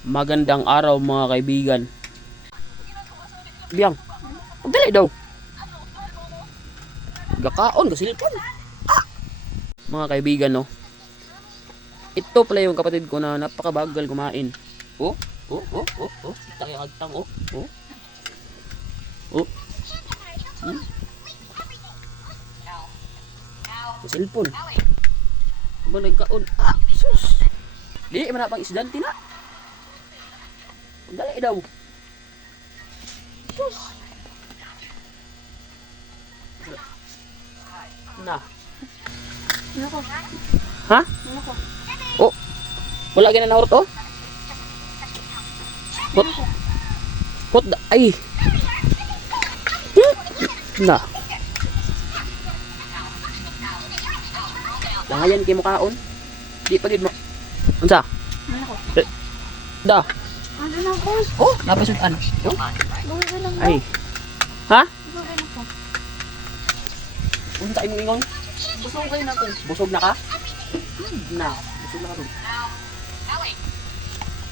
Magandang araw mga kaibigan. Biyang, magdali daw. Gakaon, gasilipon. Mga kaibigan, no. Ito pala yung kapatid ko na napakabagal kumain. Oh. Tang, oh. Gasilipon. Aba nagkaon. Sus. Di man pang isdante na. Dali daw. Sus. Na. Nako. Ha? Nako. Oh. Wala gina nahurot oh. Hot ay. Na. Langayan kay mo kaon. Di pa gid mo. Unsa? Nako. Da. Ano na ko? Oh, napasudan. Oh. Buhay lang. Ay. Ha? Buhay na ko. Unsa imong ingon? Busog kayo na ko. Busog na ka? Na, busog na ka ron.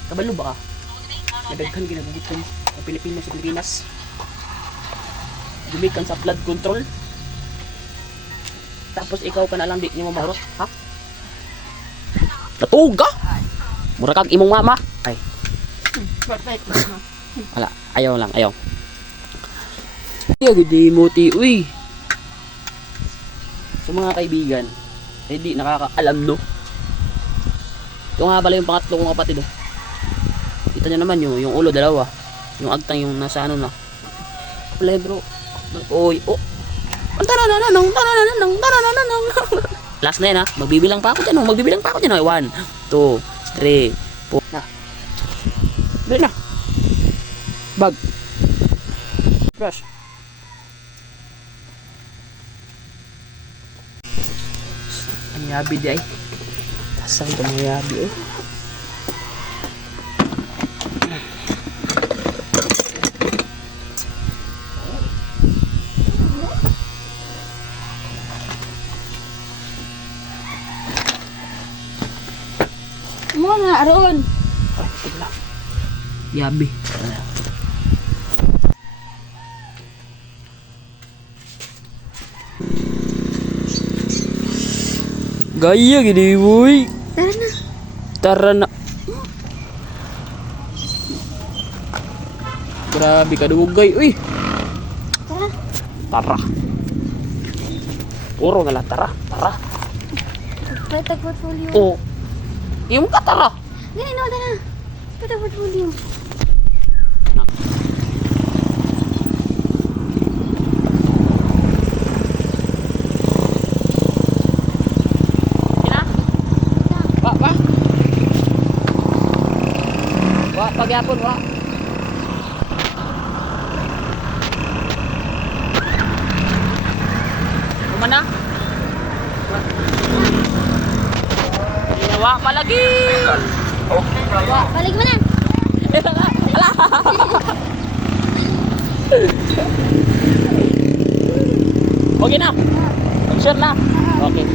Kabalo ba ka? Nadaghan ginagugutom ang Pilipino sa Pilipinas. Dumikan sa flood control. Tapos ikaw ka na lang di niyo mahurot, ha? Natuga! Mura kag imong mama. Ay, Perfect. wala. Ayaw lang, ayaw. Gudi mo ti, uy. So mga kaibigan, hindi nakakaalam no. Ito nga pala yung pangatlo kong kapatid oh. Kita nyo naman yung ulo dalawa. Yung agtang yung nasa ano na. Play bro. Oy, oh. Last na yan ha. Magbibilang pa ako dyan oh. Magbibilang pa ako dyan oh. 1, 2, 3, 4. Na. Dali na. Bag. Brush. Ang yabi di ay. Tasang ito mga yabi eh. Mo na aron. Ay, tigla. Yabi. Gaya gini boy. Tara na. Tara na. Grabe ka dugay. Uy. Tara. Tara. Puro nga lang tara. Tara. Pwede portfolio. Oh. Yung ka tara. Dili no, tara. Pwede portfolio. Kina? Wa. Wa pagyapon wa. Kumana? Wa palagi. Wa, balik mo na. Ala. Okay na. Sure na. Okay.